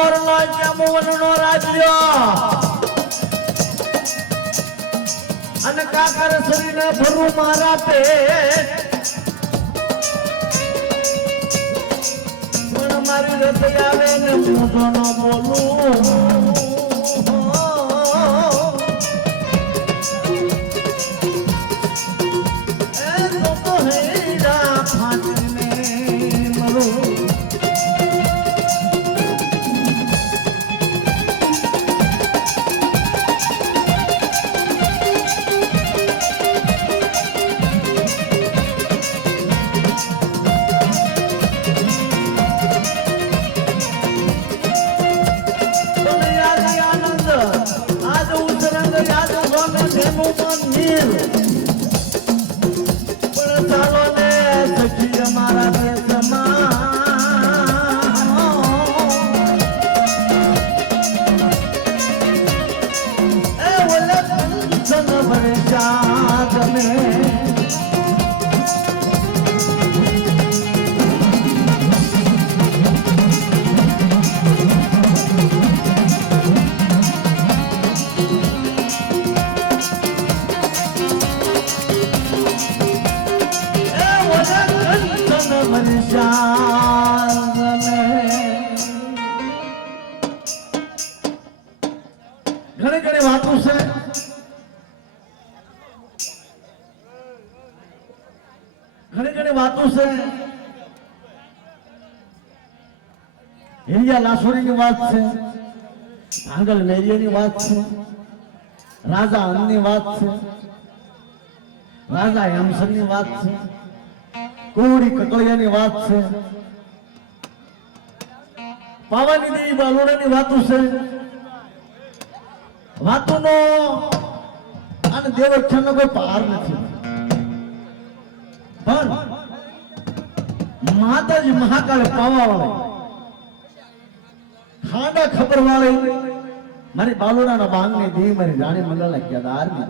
મોરનો કેમ વનનો રાજ્ય અને કાકર શરીરને ભરું મારા પેટ પણ મારી રત આવે ને મોઢો ન બોલું ઘણી ઘણી વાતો છે ઘણી ઘણી વાતો છે હિરિયા લાસોરીની વાત છે ભાંગલ મેરિયાની વાત છે રાજા અન્નની વાત છે રાજા હેમસનની વાત છે કોરી કકળિયાની વાત છે પાવાની દેવી બાલોડાની વાતો છે વાતોનો અને દેવખ્યાનો કોઈ પાર નથી પણ માતાજી મહાકાળ પાવા વાળી ખાડા ખબર વાળી મારી બાલોડાના બાંગની દેવી મારી રાણી મંડળના કેદારની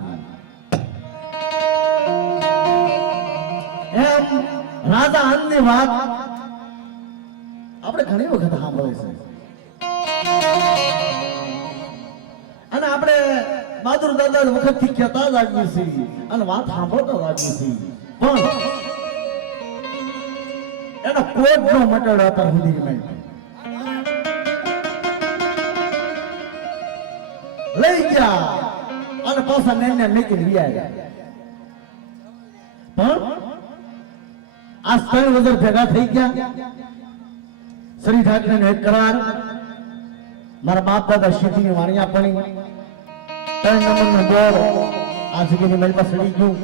એમ રાજા અન્નની વાત આપણે ઘણી વખત સાંભળે છે અને આપણે બહાદુર દાદા વખત થી કહેતા જ આવીએ છીએ અને વાત સાંભળતા જ આવીએ છીએ પણ એનો કોટ નો મટાડો અત્યાર સુધી નહીં લઈ ગયા અને પાછા ને મેકીને વ્યાયા પણ આ ત્રણ વગર ભેગા થઈ ગયા શ્રી ઠાકરે એક કરાર મારા બાપ દાદા શીખની વાણિયા પડી ત્રણ નંબરનો બોર આ જગ્યાની મેલ પર સડી ગયું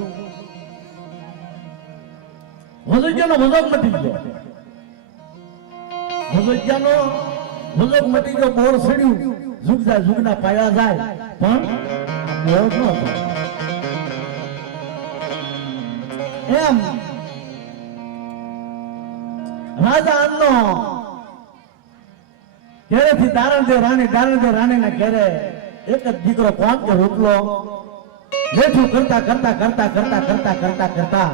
ભોજોજ્યાનો ભોજોગ મટી ગયો ભોજોજ્યાનો ભોજોગ મટી ગયો બોર સડ્યું ઝુક જાય ઝુકના પાયા જાય પણ બોર ન હતો એમ રાજા અન્નો ઘેરેથી દારણદેવ રાણી ના ઘેરે એક જ દીકરો કોણ કે રોટલો લેઠું કરતા કરતા કરતા કરતા કરતા કરતા કરતા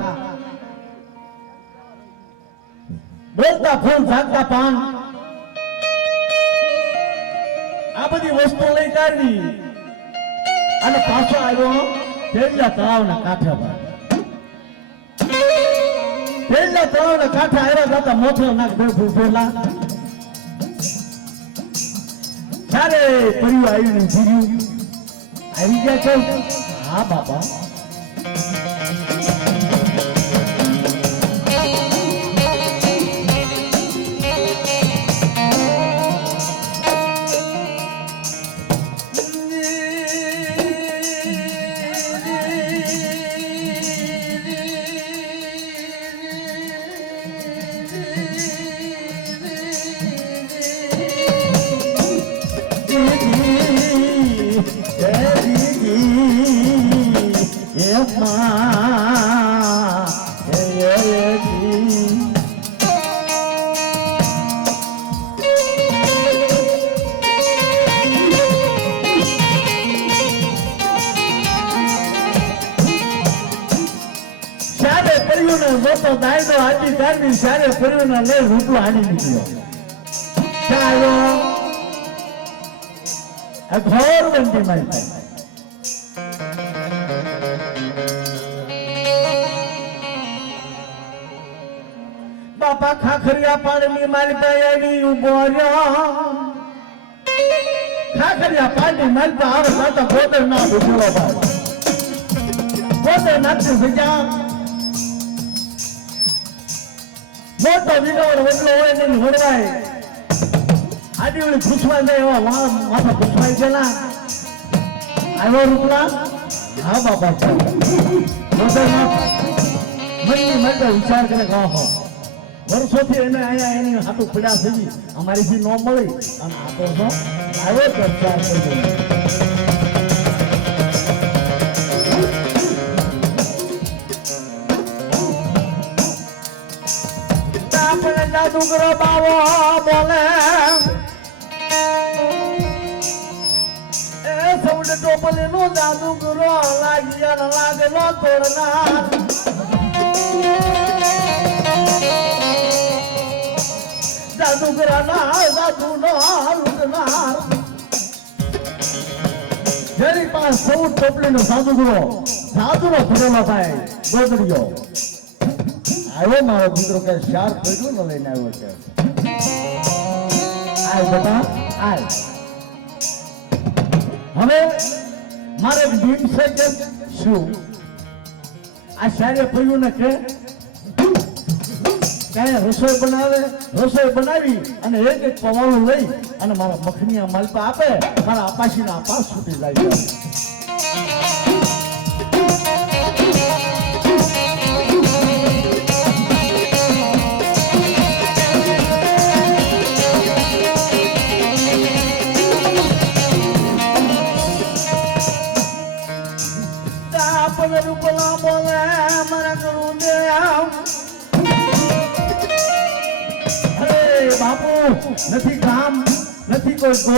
બોલતા ફૂલ જાગતા પાન આ બધી વસ્તુ લઈ કાઢી અને પાછો આવ્યો પેલા તળાવના કાંઠે પર પેલા તળાવના કાંઠે આવ્યા જતા મોથો નાક ભેલા ત્યારે પરિવાર આવીને જીર્યું આવી ગયા છો હા બાપા દાયનો આજી કાઢી સારે પરિવારના લઈ રૂપલો હાલી નીકળ્યો ચાલો ઘોર બનતી મારી બાપા ખાખરિયા પાણીની મારી પાસે ઉભો રહ્યો ખાખરિયા પાણી મારી પાસે આવે તો ગોદર ના ભૂલો ભાઈ ગોદર નાખતી ભજા મોટો વિનોર વડલો હોય ને વડવાય આડી ઓલી ખુશવાઈ જાય એવા માથા ખુશવાઈ ગયેલા આવ્યો રૂપલા હા બાપા ગોદર નાખ મનની માટે વિચાર કરે કહો વર્ષોથી એને અહીંયા એની હાથું પીડા થઈ અમારીથી ન મળી અને આ તો શું આવ્યો તો વિચાર કરજો આપણે જાદુગરો બાવો બોલે એ સૌને ટોપલી નો જાદુગરો લાગ્યા લાગેલો તોડનાર જાદુગરાના જાદુનો લૂંટનાર જેની પાસે સૌ ટોપલીનો જાદુગરો ભરેલો થાય ગોદડીયો આવ્યો મારો દીકરો કે શાર પડ્યું ને લઈને આવ્યો છે આય બેટા આય હવે મારે ભીમ છે કે શું આ શારે પડ્યું ને કે રસોઈ બનાવી અને એક પવાળું લઈ અને મારા મખની માલપા આપે મારા અપાશીના અપાસ છૂટી જાય આપણે રૂપલા બોલે મારા કરું દે બાપુ નથી કામ નથી કોઈ ગો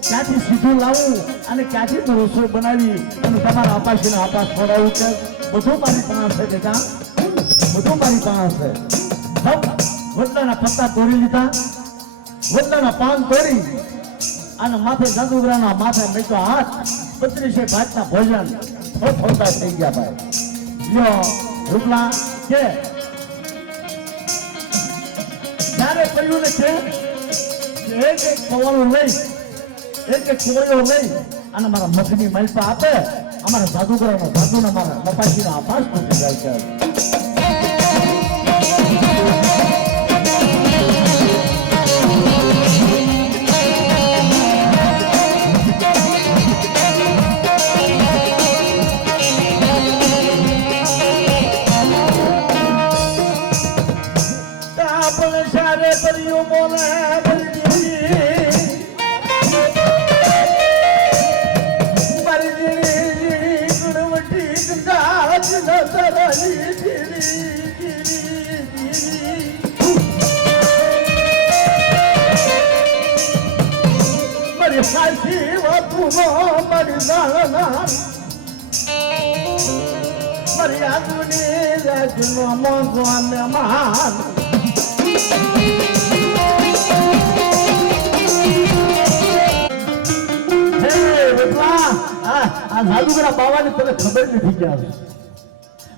ક્યાંથી સીધું લાવવું અને ક્યાંથી તો રસોઈ બનાવી અને તમારા અપાશીના અપાસ છોડાવું છે બધું મારી પાસે બેટા બધું મારી પાસે વડલાના પત્તા તોડી લીધા વડલાના પાન તોડી અને માથે જાદુગરાના માથે મેકો હાથ 35 ભાતના ભોજન થોડા થઈ ગયા ભાઈ લ્યો રૂપલા કે ત્યારે પડ્યું ને છે એક પવાળું લઈ એક કોળીઓ લઈ અને મારા મખની માલપા આપે અમારા જાદુગરાનો જાદુના મારા મપાશીના આપાસ પૂછી જાય છે परियों बोले જાદુગરા બાવાની તને ખબર નથી કે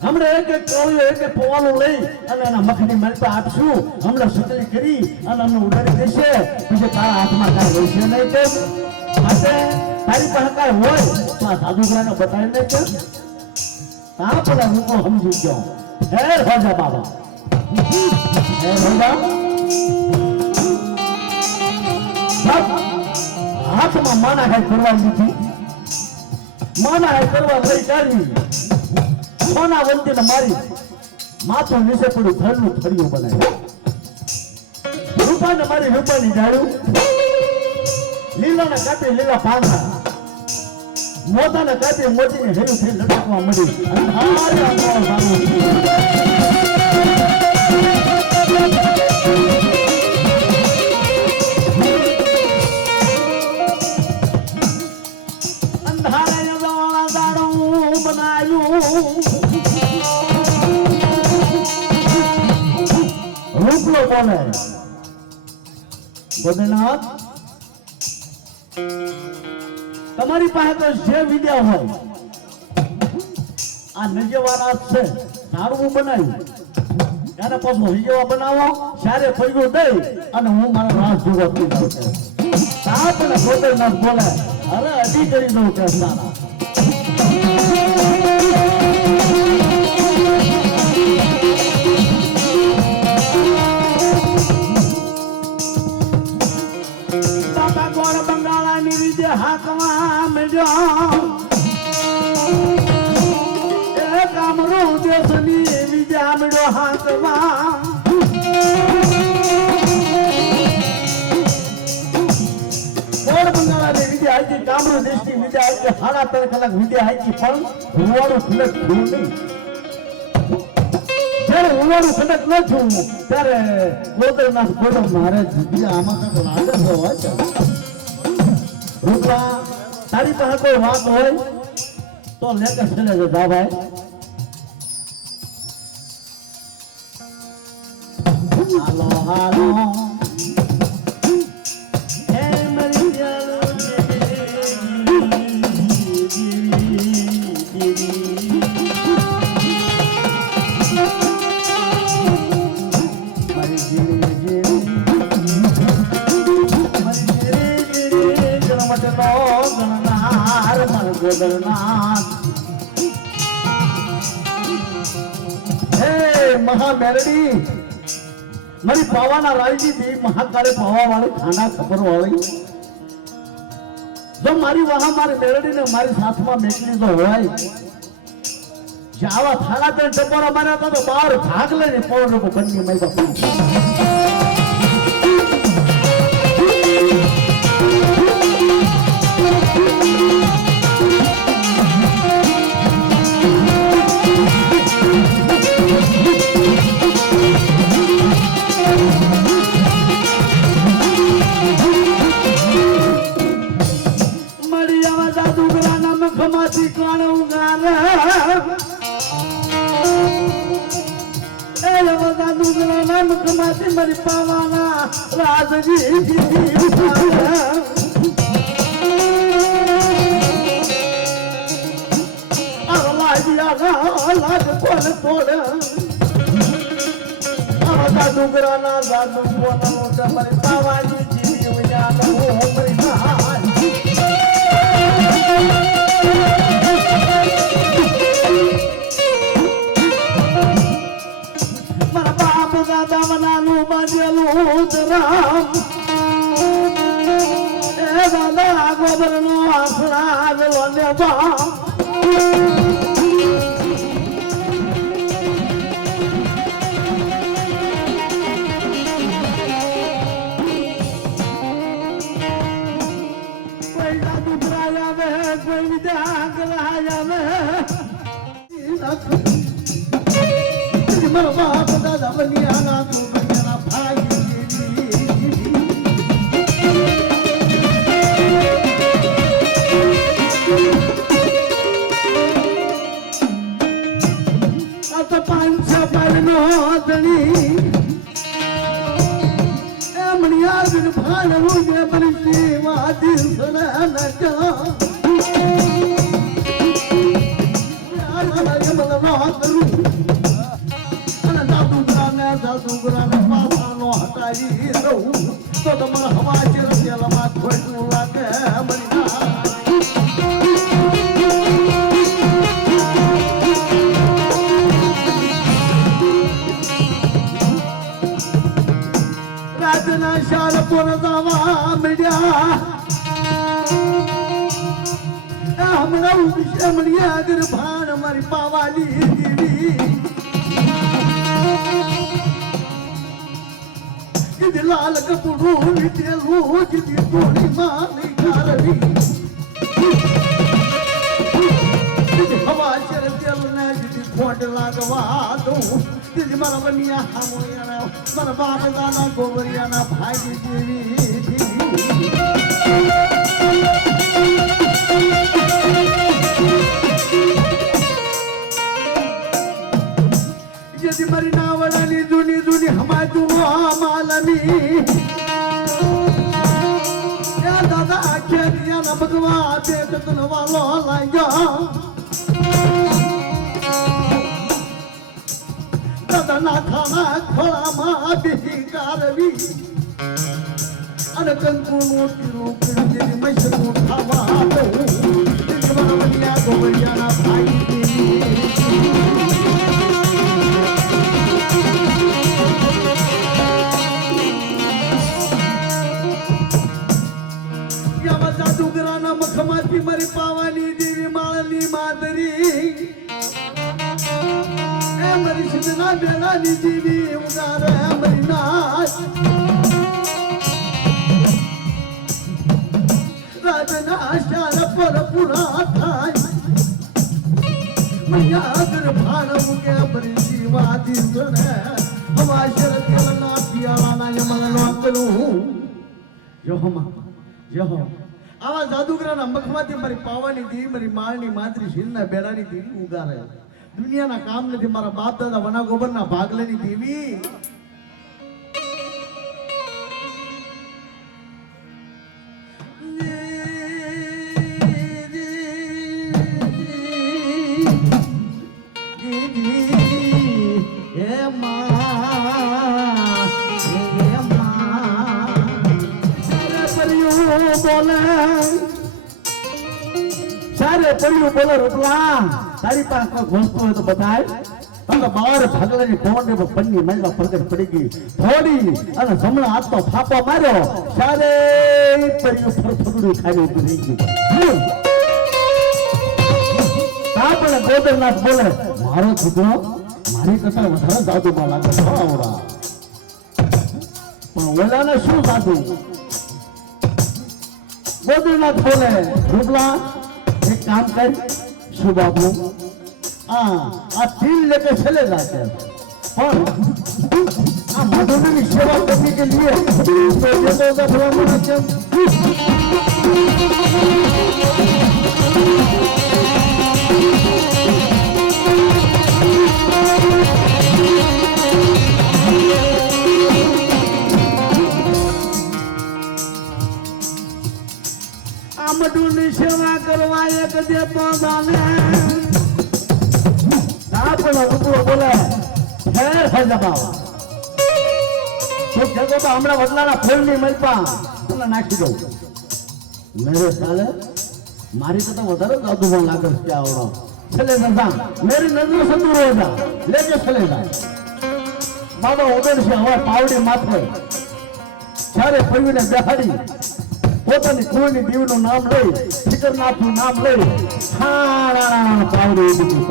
હમણાં એક કોળીઓ એક પવાલું લઈ અને એના મખની માલપા આપશું હમણાં સુતલી કરી અને અમને ઉડાડી દેશે બીજે તારા હાથમાં કાંઈ રહેશે નહીં તો માટે તારી પાસે કાંઈ હોય તો આ જાદુગરાને બતાવી દે છે હા પેલા હું સમજી ગયો હે રાજા બાબા હે રાજા હાથમાં માના કાંઈ કરવા નથી માના કરવા લઈ ચાલી સોના વંતીને મારી માથું નીચે પડ્યું ઘરનું થળિયું બનાવ્યું રૂપાને મારી રૂપાની ઝાડું લીલાને કાપી લીલા પાંદડા મોતાને કાપી મોતીને હેરું થઈ લટકવા મળી રૂપલો બોલે બદનાથ તમારી પાસે તો જે વિદ્યા હોય આ નજવાના છે સારું બનાવ્યું ત્યારે પાછું વિજયવા બનાવો ત્યારે પૈસો દઈ અને હું મારા રાસ જોવા પી દઉં સાપ ને ખોટે ન બોલે અરે અઢી કરી દઉં કે સારા બાબા ગોળ બંગાળાની રીતે હાકવા મેળ્યો કામરો દેશની એવી જામડો હાથમાં ગોળ બંગાળાની વિદ્યા આવી કામરો દેશની વિદ્યા આવી 3.5 કલાક વિદ્યા આવી પણ હુવાડું ખડક થયું નહીં જ્યારે હુવાડું ખડક ન થયું ત્યારે ગોદરનાથ બોલો મારે બીજા આમાં કંઈક લાગે હોય છે રૂપા તારી પાસે કોઈ વાત હોય તો લેકર છેલ્લે જા ભાઈ હાલો હાલો હે મરી જાલો મહા મેરડી મારી પાવાના રાયજી દેવી મહાકાળે પાવા વાળી ખાના ખબર વાળી જો મારી વાહ મારી મેરડી ને મારી સાથમાં મેકલી તો હોય જાવા થાળા તે ટપોરા માર્યા હતા તો બહાર ભાગ લઈને પોર લોકો બંને મઈ બાપુ મારી પાવાના રાજજી લાજ કોણ તોડ ડુંગરાના જાદુ મારી પાવાની જીવી દાદાનું બાજેલું રામ એ દાદા ગોબરનો આસરા આગળ ને બા કોઈ દાદુ આવે કોઈ વિદ્યા આવે મારો બાપ દાદા બનિયાના તું બનિયાના ભાઈ આ તો 5 પાયનો ધણી એમણિયા દિન ભાણવું જે બની સેવા દિવસના નજા ડુંગરાને પાછાનો હટાવી રહું તો તમારા હવા ચેરસેલામાં ખોટું લાગે રાજના શાલ પર દાવા મળ્યા હમણાં હમણાં આગળ ભાણ મારી પાવાલી દીવી લાલ કપડું લીધેલું જીતી તોડી માની કારવી હવા ચર તેલ ને જીતી ખોટ લાગવા દઉં દીદી મારા બનિયા હામોયાના મારા બાપ દાદા ગોબરિયાના ભાઈ જેવી જેથી મારી નાવડાની જૂની જૂની હમા જુઓ માલની દાદા આખ્યા ના ભગવા બે કતન વાલો લાગ્યો દાદાના ખાના ખોળામાં બેસી કારવી અને કંકુનું તીરું પીડી મૈસનું ખાવા દઉં બનિયા ગોવરિયાના ભાઈ જાદુગરાના મખમાંથી મારી પાવાની દેવી માળની માદરી એ મારી સિદ્ધના બેડાની દેવી ઉગારે મારી નાચ રાજના શાર પર પૂરા થાય મૈયા ગર્ભાણ મુકે મારી જીવાદી જણે હવા શરત કેલના પિયાળાના યમન લોકલું જોહમાં જોહો આવા જાદુગરાના મખમાંથી મારી પાવાની દેવી મારી માળની માતરી શીલના બેડાની દેવી ઉગારે દુનિયાના કામ નથી મારા બાપ દાદા વના ગોબરના ભાગલેની દેવી સારે પડ્યું બોલો રૂપલા તારી પાસે કોઈ વસ્તુ હોય તો બતાય તમે બાર ભાગલાની પવનને પન્ની મારવા પ્રગટ પડી ગઈ થોડી અને જમણા હાથનો થાપો માર્યો સારે પડ્યું ફરફડું ખાલી ઉભી રહી ગયું આપણે ગોદરનાથ બોલે મારો છોકરો મારી કરતા વધારે જાદુમાં લાગે આવડા પણ ઓલાને શું જાદુ ગોદરનાથ બોલે રૂપલા एक काम कर शु बाबू आ तिल लेके चले जाते हैं और मधुनी की सेवा करने के लिए મધુની સેવા કરવા એક દેતો જાને આપણો રૂપલો બોલે ફેર ફેર જમાવા તો જગો તો હમણાં વડલાના ફૂલની મલપા તમને નાખી દઉં મેરે સાલે મારી તો વધારે જાદુમાં લાગે છે આવડો ચલે નજા મેરી નજર से दूर हो जा लेके चले जाए बाबा उधर से हवा पावड़ी माथे चारे पड़वीने बेहाड़ी પોતાની કુળની દેવીનું નામ લઈ ફિકરનાથનું નામ લઈ હા પાવડી ઉડી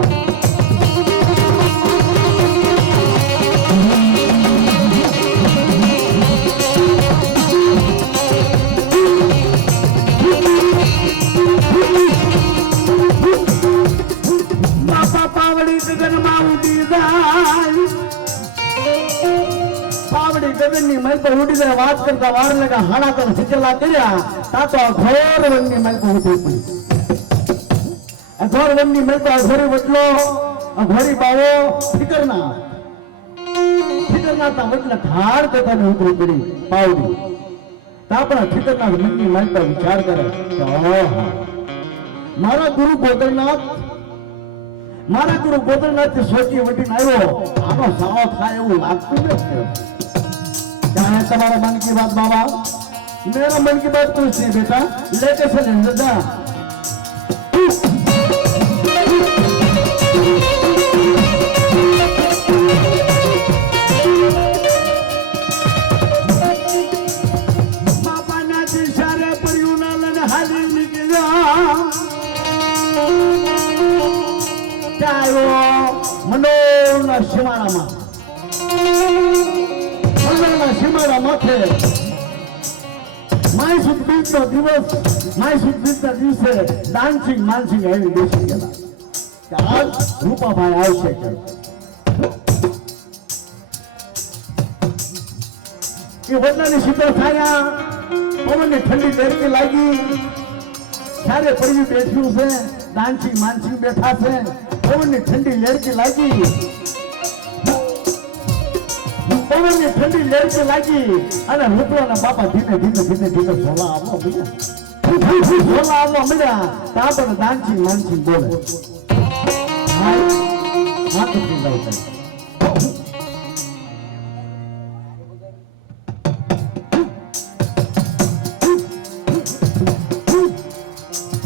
બાપા પાવડી ગગનમાં ઉડી જાય પાવડી ગગનની મલ પર ઉડી જાય વાત કરતા વાર લગા હાડા તો હિચલા કર્યા તા તો ઘોર વનની મલ પર ઉડી પડી ઘોર વનની મલ પર ઘોરી વટલો ઘોરી બાવો ફિકરના તા વટલા ધાર દેતાને ઉતરી પડી પાવડી તાપણા ફિકરના મનની મલ પર વિચાર કરે કે ઓહો મારા ગુરુ ગોદરનાથ થી સોચી વટીને આવ્યો આનો સાવ થાય એવું લાગતું નથી क्या है तुम्हारा मन की बात बाबा मेरा मन की बात कुछ नहीं बेटा लेके चले दादा बाबा ना इशारे पर यूना लन हाली निकला क्या वो मनोना शिवाना સીમાડા માથે માય સુદ બીજનો દિવસે ડાન્સિંગ માનસિંગ આવી બેસી ગયા કે આજ રૂપાભાઈ આવશે કે એ વડલાની શીતળ છાયા પવનની ઠંડી ગરમી લાગી ચારે પડ્યું બેઠ્યું છે ડાન્સિંગ માનસિંગ બેઠા છે પવનની ઠંડી લેરકી લાગી પવનની ઠંડી લેરકી લાગી અને રૂપલાના બાપા ધીમે ધીમે ઝોલા આવો બીજા બોલાવો મળ્યા તાપણ દાનચી માનચી બોલે હા તો જાવ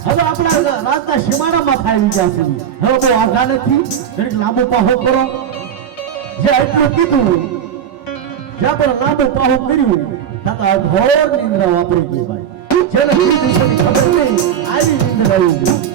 હવે આપણા રાતના સીમાડામાં થાય ગયા છે હવે બહુ આઘા નથી ઘડીક લાંબો પાહો કરો જે એટલું કીધું જ્યાં પણ લાંબો પાહો કર્યું ત્યાં ઘોર નિંદ્રા વાપરી ગઈ ભાઈ જેને કઈ દિવસની ખબર નહીં આવી નિંદ્રા આવી ગઈ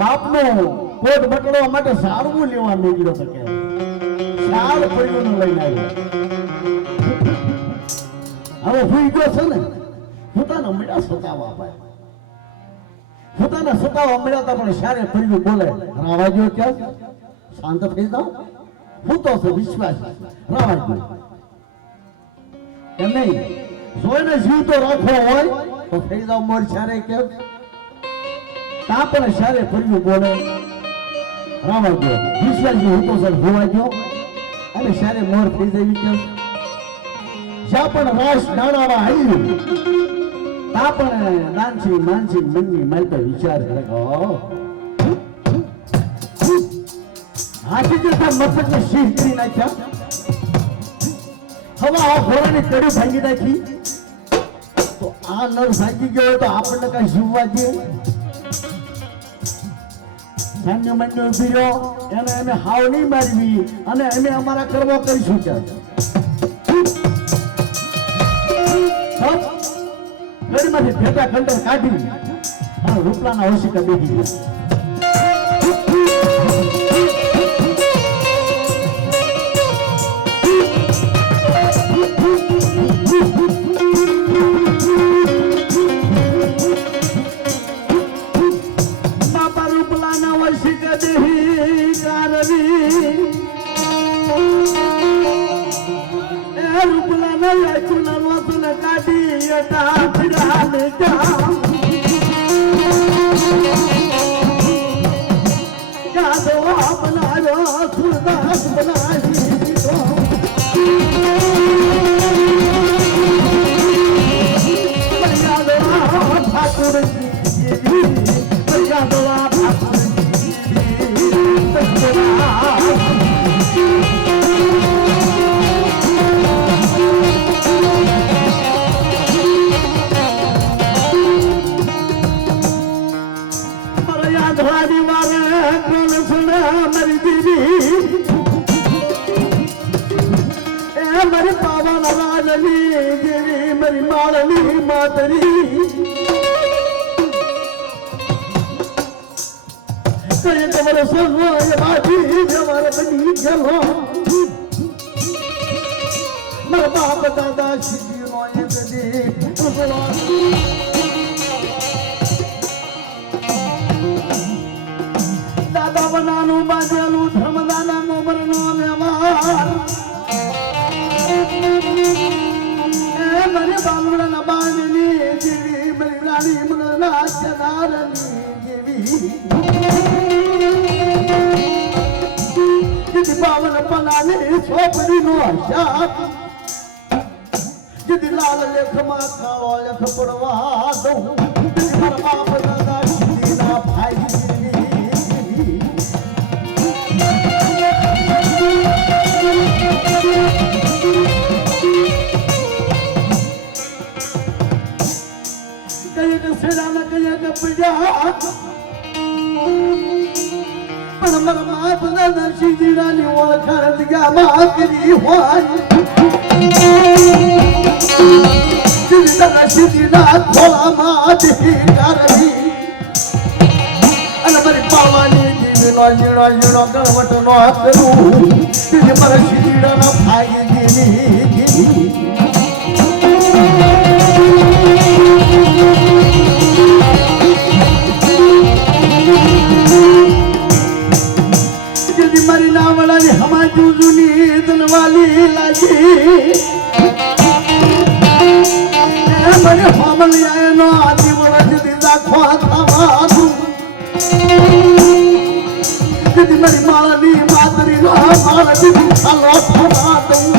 બાપનો કોટ બટડવા માટે સારવું લેવા નીકળ્યો તો કે સાર પરિવારનો લઈને આવ્યો હવે હુઈ ગયો છે ને પોતાના મળ્યા સતાવા ભાઈ પોતાના સતાવા મળ્યા હતા પણ સારે પરિવાર બોલે રાવાજો ક્યાં શાંત થઈ જાઓ હું તો છે વિશ્વાસ રાવાજો એમ નહીં જોઈને જીવ તો રાખવો હોય તો થઈ જાવ મોર સારે કેમ તા પણ સારે ફર્યું બોલે રાવાજો વિશ્વાસજી હું તો સર હોવા ગયો અને સારે મોર થઈ જવી કેમ જ્યાં પણ રાસ ડાળાવા આવ્યું તા પણ દાનસી માનસી મનની માલ પર વિચાર કરે હાથી જતા મસ્તકને શીશ કરી નાખ્યા હવે આ ઘોડાની કડી ભાંગી નાખી તો આ નર ભાંગી ગયો તો આપણને કઈ જીવવા દે સાન્ય મન્ય ઉભી રહ્યો એને અમે હાવ નહીં મારવી અને અમે અમારા કર્મો કરીશું ક્યાં ગડીમાંથી ભેગા ખંડર કાઢી અને રૂપલાના હોશિકા બેસી ગયા મારી પાવન રાજની દેવી મારી માળની માતરી કઈ તમારે સર્વ બાજી જવાર બની ગયો મારા બાપ દાદા શિવનો એક દે દાદા બનાનું બાજેલું ધર્મદાના મોમરનો વ્યવહાર મારી બામણાના બાંધની દેવી મારી રાણી મનના ચનારની દેવી જેથી બાવન પલાની છોપડીનો શાપ જેથી લાલ લેખમાં કાળો લેખ પડવા દઉં જેથી મારા બાપ દાદા શિવના ભાઈ સેનાના કયા પડ્યા પણ મારા બાપ દાદા શિવજીની ઓળખાણ જગ્યામાં કરી હોય દાદા શિવજીના ખોળામાં દેખાડી અને મારી પાવાની દેવીનો ઝીણો ઝીણો ગણવટ નો કરું તે મારા શિવજીના ભાઈ દેવી મારી નાવડાની હમા જુજુની ધનવાલી લાગી મને હામલી આયનો આજી વળજ દીધા ખોા થવા તું કદી મારી માળની માતરી નો માળની ખાલો થવા દઉં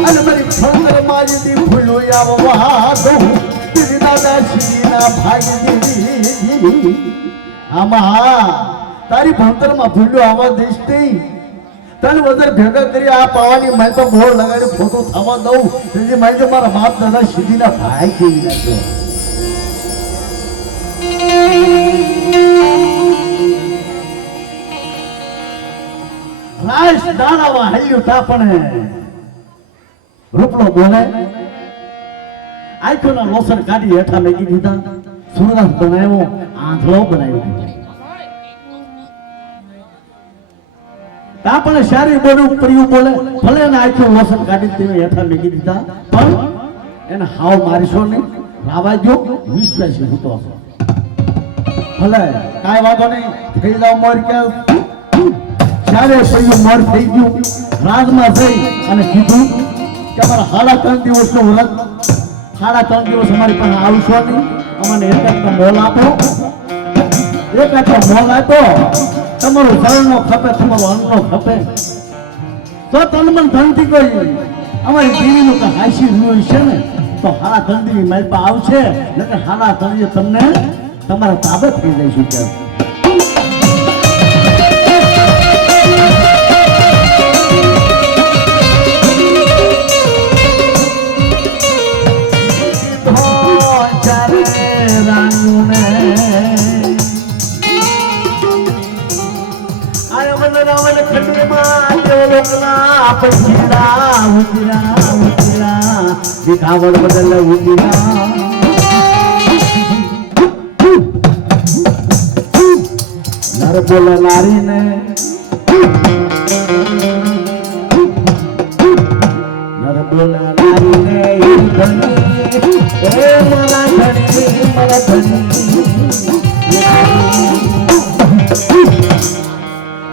અને મારી ફંદર મારી દી ભૂલો આવવા દઉં તેરી દાદા શ્રીના ભાઈ દીદી આમાં તારી ભણતરમાં ભૂલો આવવા દઈશ નહીં તને વગર ભેગા કરી આ પાવાની મેં તો મોર લગાડી ફોટો થવા દઉં તેથી મેં તો મારા બાપ દાદા સીધીના ભાઈ કેવી નાખ્યો રાઈસ દાણામાં હલ્યું તાપણે રૂપલો બોલે આંખોના લોસર કાઢી હેઠા મેગી દીધા સુરદાસ બનાવ્યો આંધળો બનાવ્યો તાપણે સારી બોલું પ્રિયું બોલે ભલે એને આંખો લોસર કાઢી તે હેઠા મેગી દીધા પણ એને હાવ મારીશો નહીં રાવા ગયો વિશ્વાસી હતો ભલે કાંઈ વાંધો નહીં થઈ જાવ મોર કે જ્યારે પ્રિયું મોર થઈ ગયું રાજમાં જઈ અને કીધું કે અમારા 3.5 દિવસનું વ્રત 3.5 દિવસ અમારી પાસે આવશો નહીં અમને એક મોલ આપો એક મોલ આપો તમારું શરણનો ખપે તમારું અન્નનો ખપે તો તનમન ધનથી કોઈ અમારી દેવીનું કે હાસી રહ્યું છે ને તો 3.5 ની માલપા આવશે નકર 3.5 તમને તમારા તાબે થઈ જઈશું કે दिखावड़ बदल उदिरा नर बोल नारी ने नर बोल नारी ने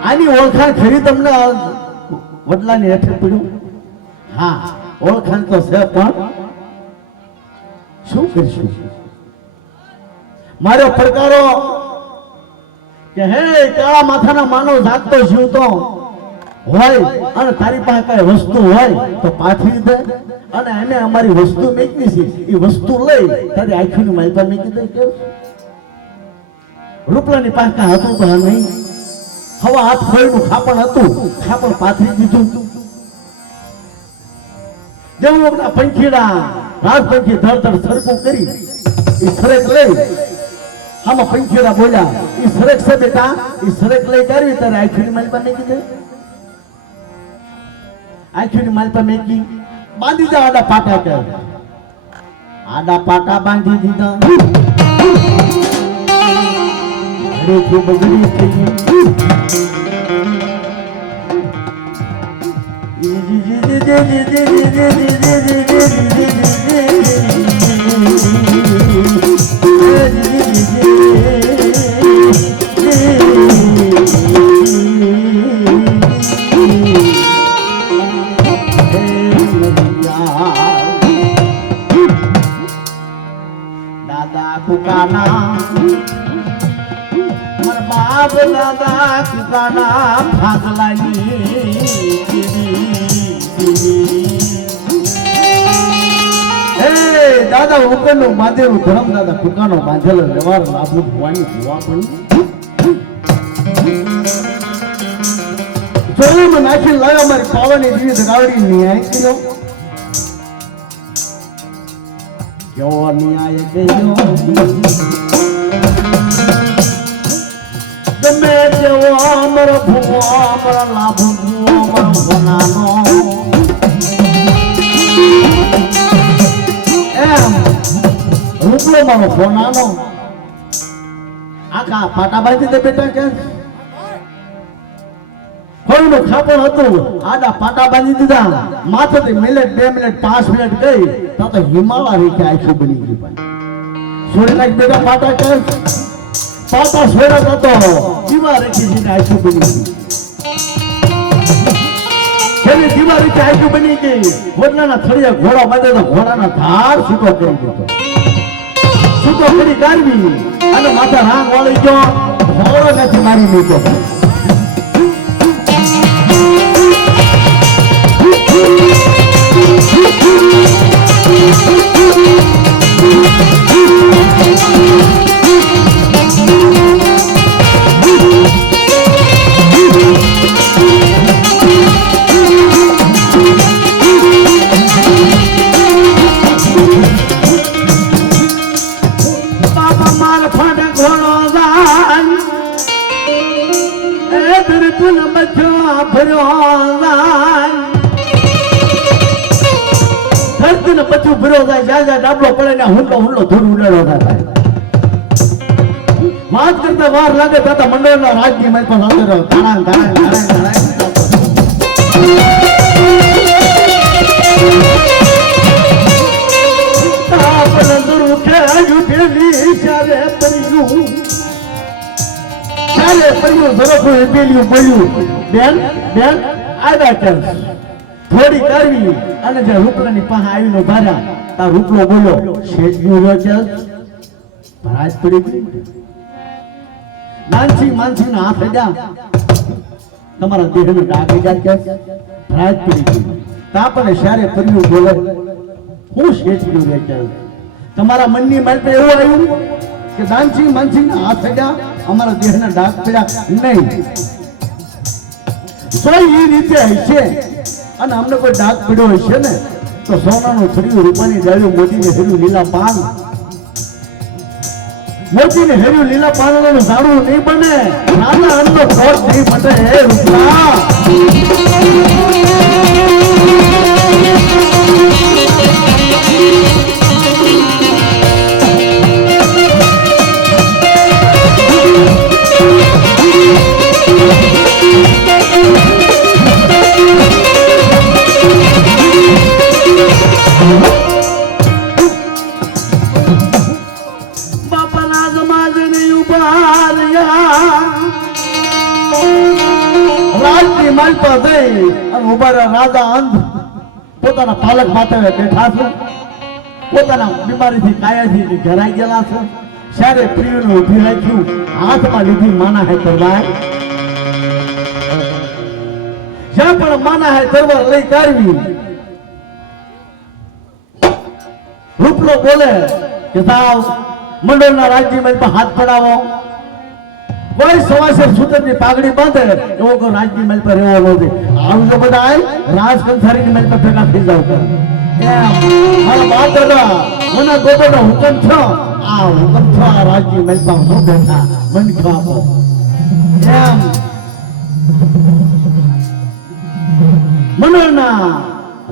आनी ओळखाण खरी तमने वडलानी हेठे पड्યું હા ઓળખાણ તો છે પણ શું કરશું મારો પડકારો કે હે કાળા માથાના માનવ જાગતો જીવતો હોય અને તારી પાસે કઈ વસ્તુ હોય તો પાછી દે અને એને અમારી વસ્તુ મેકવી છે એ વસ્તુ લઈ તારી આંખોની માલપા મેકી દે કે રૂપલાની પાસે કાંઈ હતું તો નહીં હવા હાથ ખોઈનું ખાપણ હતું ખાપણ પાથરી દીધું જેવું આપણા પંખીડા રાજ પંખી ધડ સરખું કરી એ સરેક લઈ આમાં પંખીડા બોલ્યા એ સરેક છે બેટા એ સરેક લઈ કરવી તારે આંખીની માલપા મેકી દે આંખીની માલપા મેકી બાંધી દે આડા પાટા કે આડા પાટા બાંધી દીધા હરેથી બગડી થઈ દાદા કુકાના મર બાપ દાદા કુકાના ભાગલાની દાદા ઉપરનો બાંધેલું ધરમ દાદા કુકાનો બાંધેલો વ્યવહાર લાભ ભવાની જોવા પણ ચોરીમાં નાખી લાવ્યા મારી પાવાની જીવિત ગાવડી ન્યાય કર્યો કેવો ન્યાય કર્યો ગમે તેવો અમર ભૂવો અમર લાભ ભૂવો અમર ભનાનો રૂપલો મારો ભોનાનો આખા પાટા બાંધી દે બેટા કે કોઈનું ખાપણ હતું આડા પાટા બાંધી દીધા માથેથી મિનિટ 2 મિનિટ 5 મિનિટ ગઈ તો હિમાલય રીતે આખી બની ગઈ ભાઈ છોડી નાખ બેટા પાટા કે પાટા છોડ્યા હતો જીવા રેખી છે આખી બની ગઈ જેની દિવાળી આજુ બની ગઈ ઘોડાના થળિયા ઘોડા બાંધે તો ઘોડાના ધાર છૂટો કરી દીધો છૂટો કરી કાઢવી અને માથા રાંગ વાળી ગયો ઘોડો નથી મારી મૂક્યો પછી ભરો જાય જ્યાં ડાબલો પડે ને હુંડલો ધૂળ ઉડાડો થાય વાત કરતા વાર લાગે ત્યાં મંડળના રાજની મેં પણ અંદર થોડી કરવી અને જે રૂપલાની પાસે આવીને ભાર્યા તા રૂપલો બોલ્યો શેઠજી રહ્યો છે ભરાજ પડી ગઈ નાનસી માનસી ના હાથ અડ્યા તમારા દેહને ડાકી જાય કે ભરાજ પડી ગઈ તા પણ શારે કર્યું બોલે હું શેઠજી રહ્યો છે તમારા મનની માલ એવું આવ્યું કે નાનસી માનસી ના હાથ અડ્યા અમારા દેહને ડાક પડ્યા નહીં તો એ રીતે હશે અને અમને કોઈ ડાક પડ્યો હશે ને તો સોનાનું થળિયું રૂપાની ડાળીઓ મોતીને હેર્યું લીલા પાન મોતીને હેર્યું લીલા પાનનું ઝાડું નહીં બને નાના અન્નનો ખોટ નહીં બને હે રૂપલા રાજા અંધ પોતાના પાલક માથે બેઠા છે પોતાના બીમારીથી કાયાથી ઘરાઈ ગયેલા છે ત્યારે પ્રિયને ઉભી રાખ્યું હાથમાં લીધી માના હે તરવાર જ્યાં પણ માના હે તરવાર લઈ કાઢવી રૂપલો બોલે કે સાવ મંડળના રાજ્યમાં હાથ પડાવો કોઈ સવાસર સૂતરની પાઘડી બાંધે એવો કોઈ રાજની મહેલ પર રહેવો નથી આવું જો બધા રાજકંસારીની મહેલ પર ભેગા થઈ જાવ મારા બાપ દાદા મને ગોબરનો હુકમ છો આ હુકમ છો આ રાજની મહેલ પર હું બેઠા મન ખાપો એમ મનોના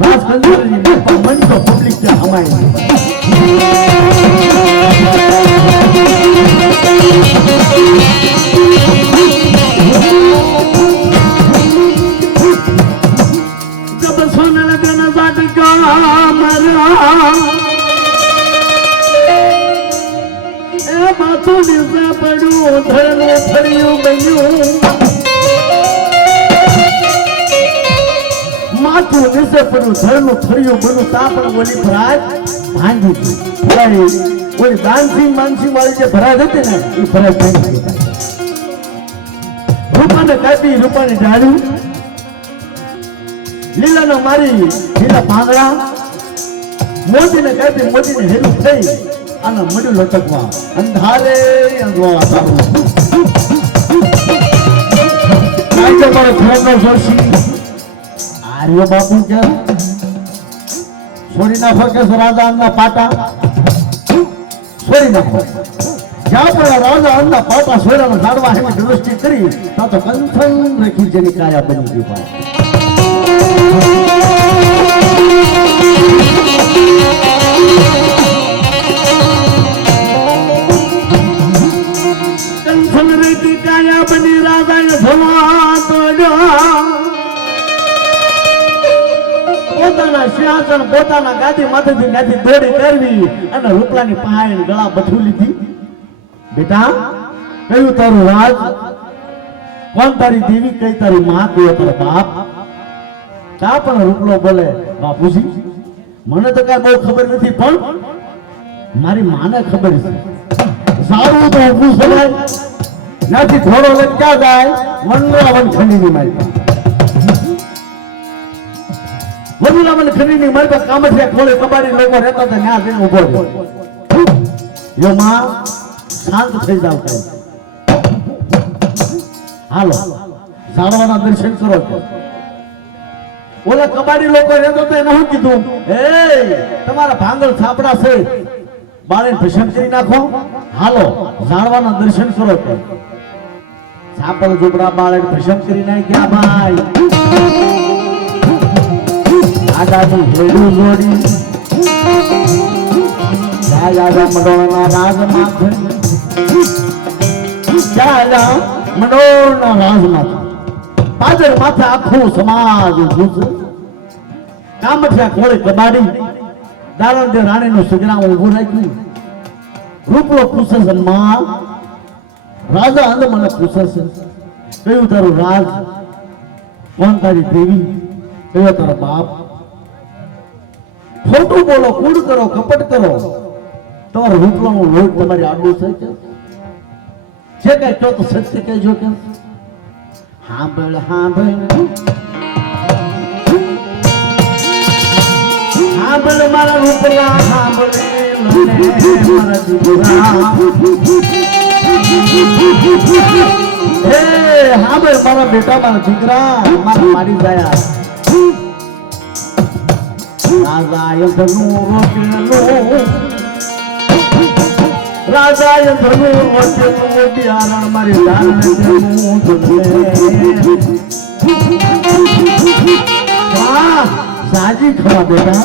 રાજકંસારીની મહેલ પર મન તો પબ્લિક કે હમાય जब सोने लगे न बाट का मरा ए माथो निसा पड़ू धरनो फरियो बन्यू माथो निसा पड़ू धरनो फरियो बन्यू तापण बोली भराज भांगी भाई बोली दानसिंह मानसिंह वाली जे भराज હતી ને એ ભરાજ ભાંગી રૂપાને કાપી રૂપાની ડાળી લીલાનો મારી લીલા પાંદડા મોતીને કાપી મોતીને હેલું થઈ અને મડ્યું લટકવા અંધારે અંધવાળા સારું કાંઈ મારો ખરેખર જોશી આર્ય બાપુ કે છોડી નાખો કે રાજા અંગના પાટા છોડી નાખો જ્યાં પણ રાજા અંગના પાટા છોડાનો ઝાડવા એની દૃષ્ટિ કરી તા તો કંથન રાખી જેની કાયા બની ગઈ ભાઈ કંથન રાખી કાયા બની રાજાને ધમા તોડ્યો પોતાના સિંહાસન પોતાના ગાદી માથેથી ત્યાંથી દોડી કરવી અને રૂપલાની પહાડ ગળા બથું લીધી બેટા કયું તારું રાજ કોણ તારી દેવી કઈ તારી માં કયો તારો બાપ કા પણ રૂપલો બોલે બાપુજી મને તો કઈ બહુ ખબર નથી પણ મારી માને ખબર છે સારું તો ઊભું સવાય નાથી ઘોડો લઈને ક્યાં જાય વનરાવન ખંડીની મારી વનરાવન ખંડીની મારી પાસે કામઠિયા ખોળે કબાડી લોકો રહેતા હતા ત્યાં જઈને ઉભો રહ્યો યો માં શાંત થઈ જાવ કે હાલો ઝાડવાના દર્શન કરો કે ઓલા કબાડી લોકો રહેતો તો એને શું કીધું એ તમારા ભાંગલ છાપડા છે બાળે ભીષણ કરી નાખો હાલો ઝાડવાના દર્શન કરો કે છાપડ ઝૂપડા બાળે ભીષણ કરી નાખ્યા ભાઈ આગાની હેડું જોડી રાજા મંડોળના રાજમાથે રાજા મંડોળના રાજમાથે પાદર માથે આખું સમાજ ઉભું છે કામઠિયા ખોળે કબાડી દારણ રાણીનું સુગ્રામ ઉભું રાખ્યું રૂપલો પૂછે છે માં રાજા અંદ મને પૂછે છે કયું તારું રાજ કોણ તારી દેવી કયો તારો બાપ ખોટું બોલો કૂડ કરો કપટ કરો તમારો રૂપલાનું લોટ તમારી આડું છે કે જે કઈ કહો તો સત્ય કહેજો કે હાંભળ હાંભળ હાંભળ મારા રૂપલા હાંભળ મારા દીકરા હે હાંભળ મારા બેટા મારા દીકરા મારા મારી ગયા રાજાએ ધનુ રોકેલું રાજાએ ધનુ રોકેલું બિયારણ મારી દાન દેવું ધનલે વાહ સાજી ખરા બેટા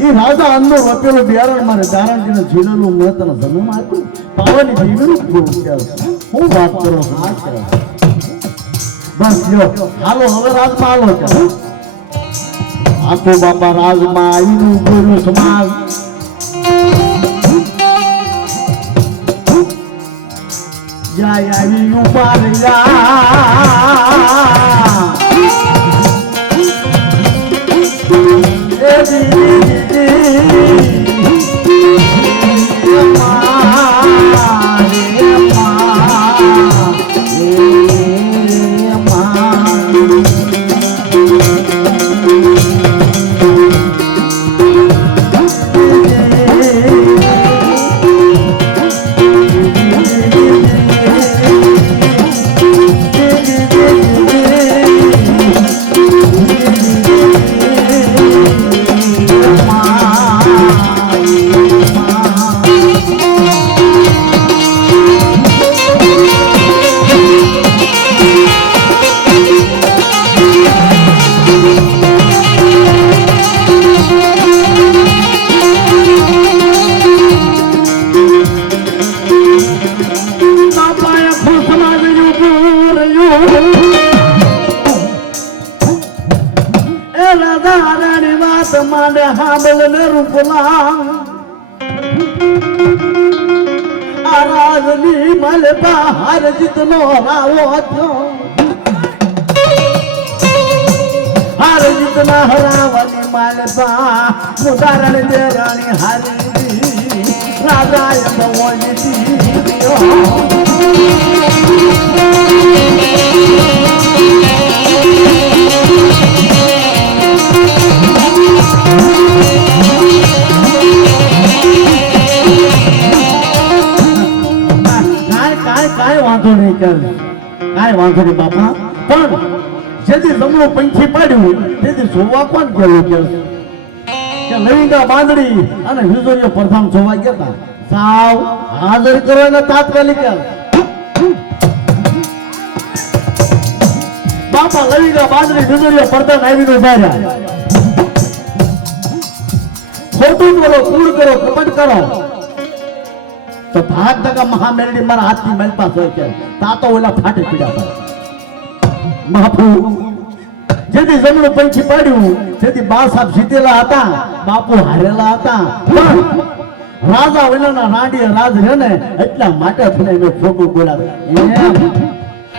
એ રાજા અંદો રોકેલું બિયારણ મારે દારણજીને ઝીલેલું મેં તને જન્મ આપ્યું પાવાની જીવનું કેવું કે હું વાત કરો હા કે બસ લ્યો હાલો હવે રાજમાં હાલો કે આખો બાપા રાજમાં આવીનું બોલ્યું સમાજ જાય આવી ઉપાર માને હાંભળ ને રૂપલા આ રાજની મલબા હાર જીતનો રાવો થયો હાર જીતના હરાવાની મલબા ઉદાહરણ દે રાણી હારી રાજાએ બહુ જીતી કાંઈ વાંધો નહીં બાપા પણ જેથી જમણું પંખી પાડ્યું તેથી જોવા કોણ ગયેલું કે લવિંગા બાંધડી અને વિજોરીઓ પ્રધાન જોવા ગયા સાવ હાજર કરવાના તાત્કાલિક બાપા લવિંગા બાંધડી વિજોરીઓ પ્રધાન આવીને ઉભા રહ્યા ખોટું કરો કૂડ કરો કપટ કરો તો ભાગ ટકા મહામેરડી મારા હાથની મેલ પાસે હોય કે તા તો ઓલા ફાટે પીડ્યા બાપુ જેથી જમણું પંખી પાડ્યું તેથી બા સાહેબ જીતેલા હતા બાપુ હારેલા હતા રાજા વિનાના રાંડીએ રાજ રહે ને એટલા માટે થઈને એને ખોટું બોલ્યા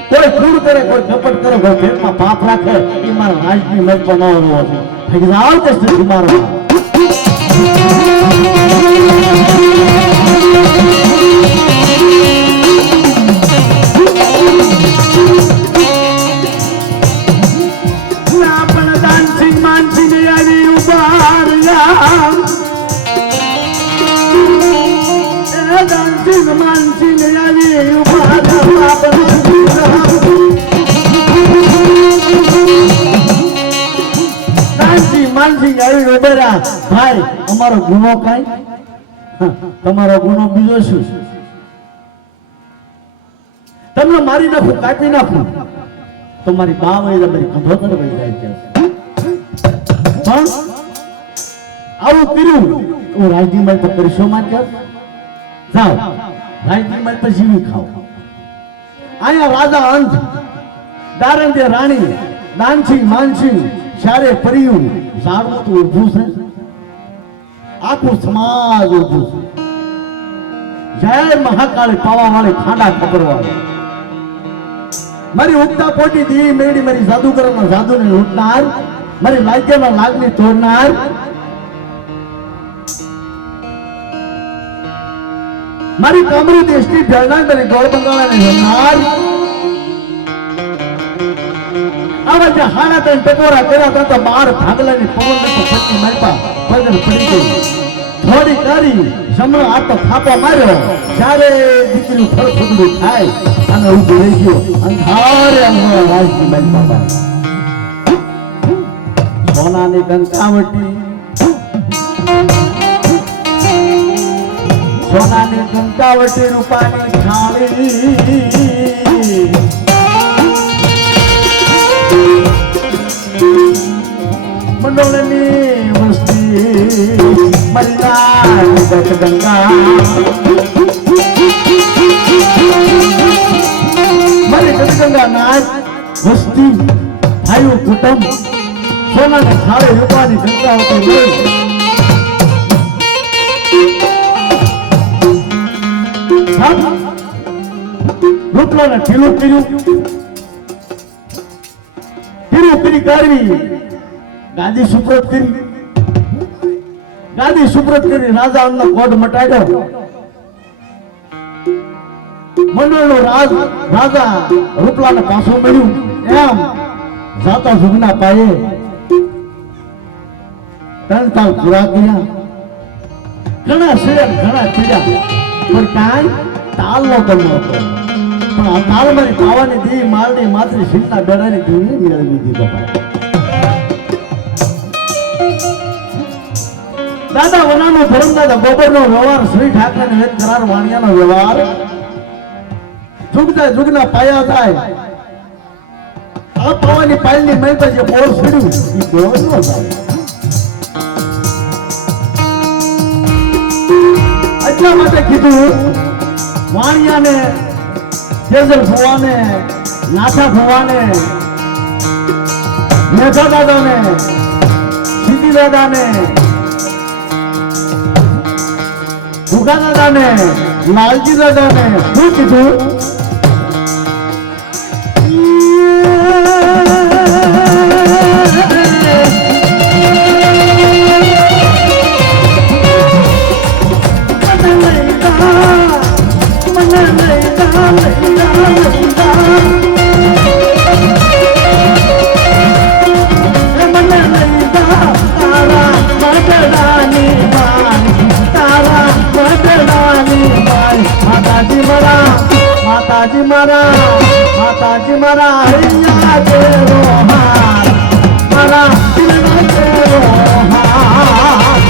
કોઈ કૂડ કરે, કોઈ કપટ કરે, કોઈ પેટમાં પાપ રાખે, એ મારા રાજની મત પર ન હોવો છે. થઈ જાવ તે સ્થિતિ મારો ભાઈ અમારો ગુનો કઈ તમારો ગુનો બીજો શું? તમને મારી નાખું, કાપી નાખું તો મારી બા વહી મારી કંધોતર વહી જાય છે. પણ આવું કર્યું હું રાજની માલ પર કરશો માં કે જાઓ રાજની માલ પર જીવી ખાઓ. અહીંયા રાજા અંત દારંગે રાણી દાનસિંહ માનસિંહ ચારે પરિયું ઝાડવું તો ઊભું છે, આખું સમાજ ઊભું છે. જય મહાકાળી પાવા વાળી ખાંડા ખબર વાળી મારી ઉગતા પોટી દી મેળી મારી જાદુગરના જાદુને લૂંટનાર, મારી લાગ્યાના લાગની તોડનાર, મારી કામરૂ દેશની ભેળનાર, મારી ગોળ બંગાળાને જમનાર, આવા જે હાડા તન ટકોરા કર્યા તો બાર ભાગલાની પવન તો પટ્ટી મારપા પગર પડી ગઈ. થોડી કરી જમણો આ તો થાપો માર્યો, જ્યારે દીકરીનું ફળ ફૂદડું થાય અને ઊભું રહી ગયો અંધારે અંધારા રાજની મારી બાબા. સોનાની કંકાવટી, સોનાની કંકાવટી રૂપાની થાળી, મંડળની વસ્તી મલ્લા ગંગા, મારી ગંગા નાચ વસ્તી ભાઈઓ કુટુંબ સોનાને ખાડે રૂપાની ગંગા હોતી રૂપલાને ઢીલું કર્યું, ઢીલું કરી કાઢવી ગાદી સુપ્રત કરી, ગાદી સુપ્રત કરી રાજા અન્ન કોડ મટાડ્યો. મંડળનો રાજા રૂપલાને પાછું મળ્યું. એમ જાતા જુગના પાયે 3 તાલ પૂરા કર્યા, ઘણા શેર ઘણા પીડ્યા, પણ કાંઈ તાલ નો બન્યો હતો. પણ આ તાલ મારી પાવાની દેવી મારની માતરી સીટના બેડાની દેવી મેળવી દીધો. દાદા વનાનો ધર્મદાદા ગોબરનો વ્યવહાર, શ્રી ઠાકરેને વેદ કરાર વાણિયાનો વ્યવહાર, જુગના જુગના પાયા થાય. આ પાવાની પાયલની મેલ પર જે બોર છોડ્યું એ બોર ન થાય. એટલા માટે કીધું વાણિયાને, જેજલ ભુવાને, નાથા ભુવાને, મેઘા દાદાને, સીધી દાદાને, ભૂગા દાદાને, લાલજી દાદાને શું કીધું? માતાજી મારા હૈયા તેરો હાર, મારા દિલના તેરો હાર.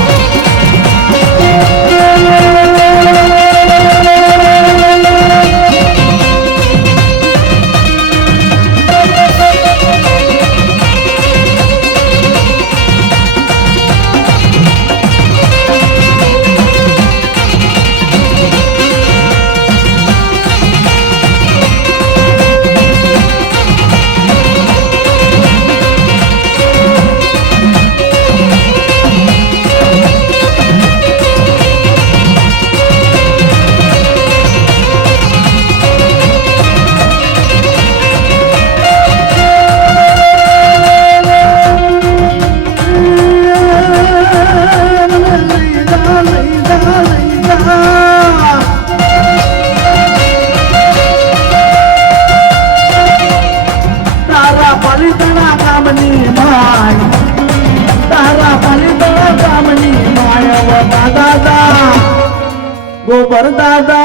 गोबर दादा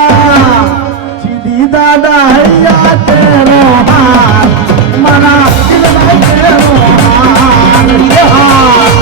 सीधी दादा हैया तेरो हार मना दिल में तेरो हार ये हार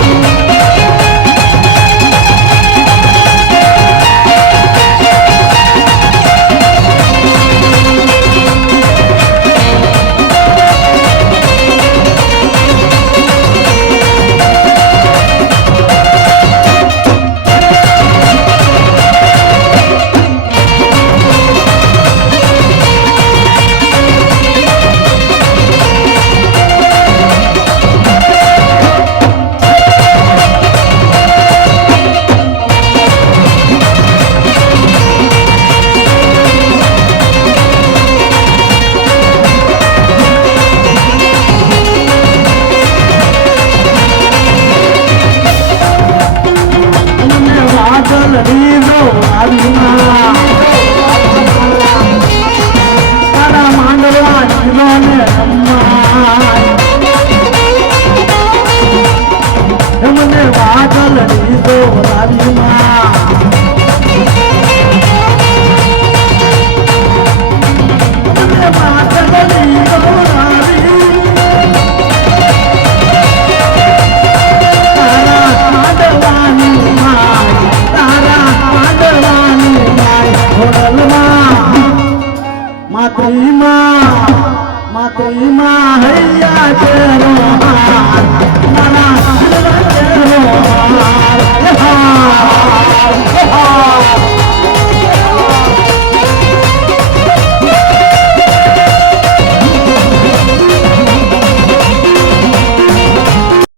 મને વાદળ લીધો રાવીમાં